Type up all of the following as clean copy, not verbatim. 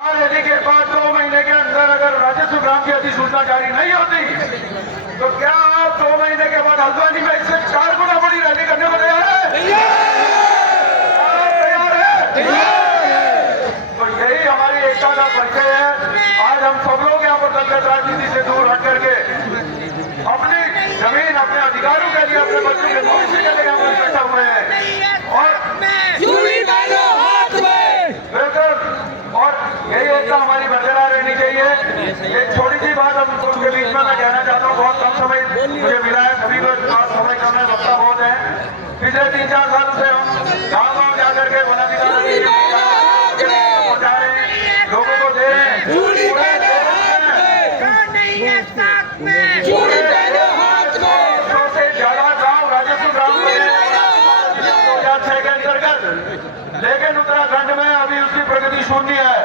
Rally के बाद 2 महीने के अंदर अगर राजस्व ग्राम की अधिसूचना जारी नहीं होती तो क्या आप 2 महीने के बाद हल्द्वानी में इससे 4 गुना बड़ी रैली करने को तैयार है? तैयार है? तो यही हमारी एकता का परिचय है। आज हम सब लोग यहाँ पर दलगत राजनीति से दूर हट करके अपनी जमीन, अपने अधिकारों के लिए, अपने बच्चों के भविष्य के लिए यहाँ पर इकट्ठा हुए हैं और यही एकता हमारी बरकरार रहनी चाहिए। एक छोटी सी बात हम उनके बीच में मैं कहना चाहता हूँ। बहुत कम समय मुझे मिला है, सभी को समय कम है, वक्ता बहुत है। पिछले 3-4 सालों से हम गाँव-गाँव जाकर के वनाधिकारी पहुँचा रहे हैं, लोगों को दे रहे हैं। 2006 के अंतर्गत, लेकिन उत्तराखंड में अभी उसकी प्रगति शून्य है।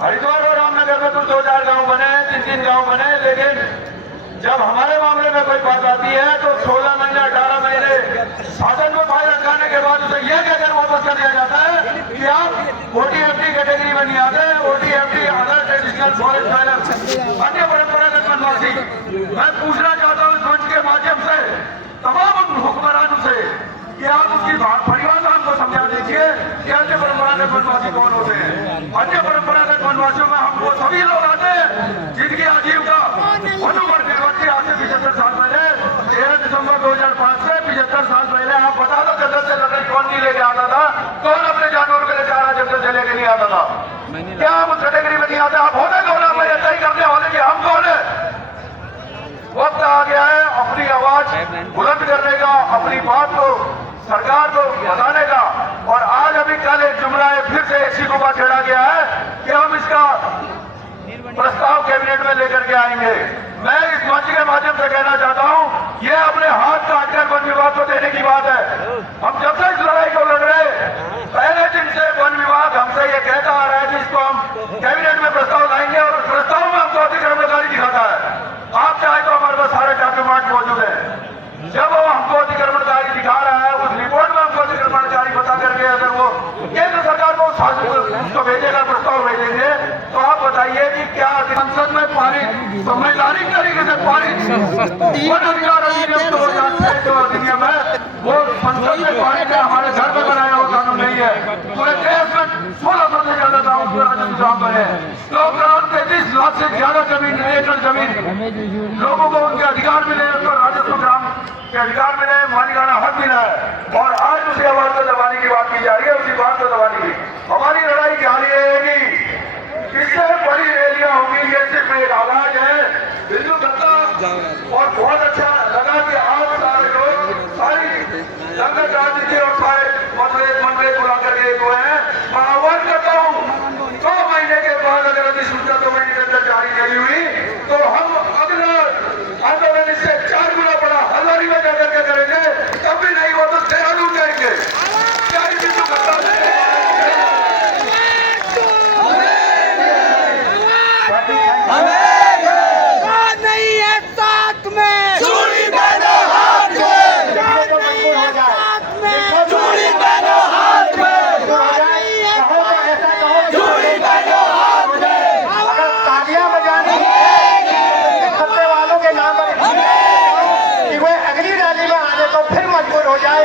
हरिद्वार और रामनगर में कुछ 2-4 गांव बने, 3-3 गांव बने, लेकिन जब हमारे मामले में कोई बात आती है तो 16 महीने 18 महीने शासन में फाइल रखाने के बाद उसे यह कहकर वापस कर दिया जाता है कि आप ओटीएफटी कैटेगरी में नहीं आते। ओटीएफटी अदर ट्रेडिशनल फॉरेस्ट फाइलर, अन्य परंपरागत वनवासी। मैं पूछना चाहता हूँ इस मंच के माध्यम से तमाम हुक्मरानों से कि आप उसकी परिभाषा हमको समझा दीजिए कि अन्य परंपरागत वनवासी कौन होते हैं। अन्य परंपरागत वनवासियों में हम वो सभी लोग आते हैं जिनकी आजीविका वनों पर निर्भर थी। आज से 75 साल पहले 13 दिसंबर 2005 से 75 साल पहले आप बता दो जंगल से लकड़ी कौन नहीं लेके आता था? कौन अपने जानवर के लिए चारा जंगल से लेके नहीं आता था? क्या हम उस कैटेगरी में नहीं आते? आप होने कौन? आप तय करने वाले कि हम कौन है? वक्त आ गया है अपनी आवाज बुलंद करने का, अपनी बात को सरकार को बताने का। और आज अभी कल एक जुमला है, फिर से एक सिक्का छेड़ा गया है कि हम इसका प्रस्ताव कैबिनेट में लेकर के आएंगे। मैं इस मंच के माध्यम से कहना चाहता हूं, यह अपने हाथ काटकर वन विभाग को देने की बात है। हम जब से इस लड़ाई को लड़ रहे, पहले दिन से वन विभाग हमसे ये कहता आ रहा है कि इसको हम कैबिनेट में प्रस्ताव लाएंगे और उस प्रस्ताव में हमको अतिक्रमणकारी दिखाता है। आप चाहे तो हमारे पास सारे डॉक्यूमेंट मौजूद है। जब वो हमको अतिक्रमणकारी दिखा रहा है, उस रिपोर्ट में हमको अतिक्रमणकारी बता करके अगर वो केंद्र सरकार को उसको भेजेगा, प्रस्ताव भेजेंगे, तो आप बताइए कि क्या संसद में पारित, संवैधानिक तरीके से पारित वन अधिकार अधिनियम 2006 अधिनियम है, वो संसद में पारित है, हमारे घर में बनाया हुआ कानून नहीं है। पूरे देश में 1600 से ज्यादा गाँव पूरा राजस्व ग्राम बने। 33 लाख से ज्यादा जमीन, एकड़ जमीन लोगों को उनके अधिकार मिले, उनको राजस्व ग्राम के अधिकार मिले, मालिकाना हक मिला है। और आज उसी आवाज को दबाने की बात की जा रही है, उसी बात को दबाने की हमारी लड़ाई जारी रहेगी। इससे बड़ी रैलियां होंगी, ये सिर्फ एक आवाज है बिंदु सत्ता। और बहुत अच्छा लगा कि आप सारे लोग सारी दलगत राजनीति और सारे मतभेद बुला करके एक हुए हैं। मैं आह्वान करता हूँ, 2 महीने के बाद अगर अधिसूचना 2 महीने के अंदर जारी नहीं हुई तो हम अगला आंदोलन इससे 4 गुना बड़ा हल्द्वानी में जाकर के करेंगे। तब भी नहीं हुआ तो देहरादून जाएंगे। फिर मजबूर हो जाए